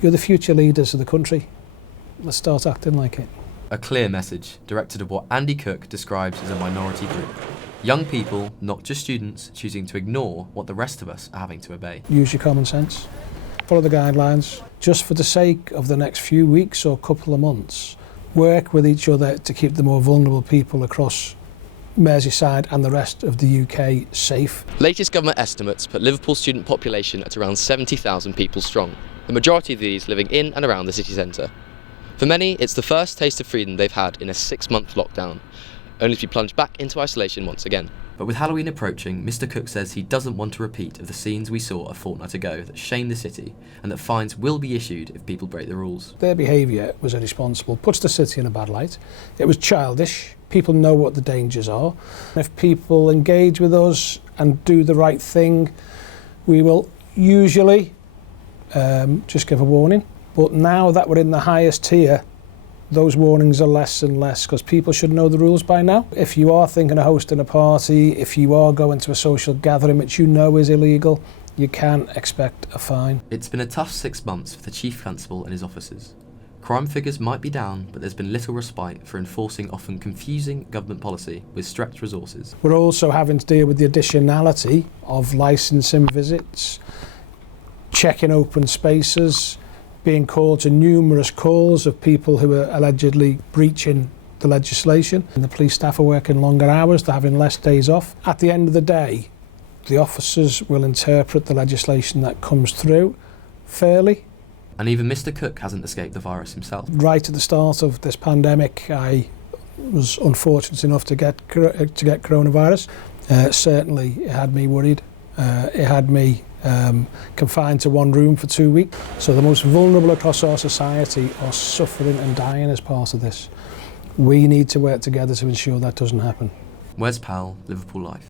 You're the future leaders of the country. Let's start acting like it. A clear message directed at what Andy Cooke describes as a minority group. Young people, not just students, choosing to ignore what the rest of us are having to obey. Use your common sense. Follow the guidelines. Just for the sake of the next few weeks or couple of months, work with each other to keep the more vulnerable people across Merseyside and the rest of the UK safe. Latest government estimates put Liverpool's student population at around 70,000 people strong, the majority of these living in and around the city centre. For many, it's the first taste of freedom they've had in a 6-month lockdown, only to be plunged back into isolation once again. But with Halloween approaching, Mr Cooke says he doesn't want a repeat of the scenes we saw a fortnight ago that shame the city, and that fines will be issued if people break the rules. Their behaviour was irresponsible, puts the city in a bad light. It was childish. People know what the dangers are. If people engage with us and do the right thing, we will usually just give a warning. But now that we're in the highest tier, those warnings are less and less because people should know the rules by now. If you are thinking of hosting a party, if you are going to a social gathering which you know is illegal, you can expect a fine. It's been a tough 6 months for the Chief Constable and his officers. Crime figures might be down, but there's been little respite for enforcing often confusing government policy with stretched resources. We're also having to deal with the additionality of licensing visits, checking open spaces, being called to numerous calls of people who are allegedly breaching the legislation. And the police staff are working longer hours, they're having less days off. At the end of the day, the officers will interpret the legislation that comes through fairly. And even Mr Cooke hasn't escaped the virus himself. Right at the start of this pandemic, I was unfortunate enough to get coronavirus. Certainly it had me worried. It had me confined to one room for 2 weeks. So the most vulnerable across our society are suffering and dying as part of this. We need to work together to ensure that doesn't happen. Wes Powell, Liverpool Life.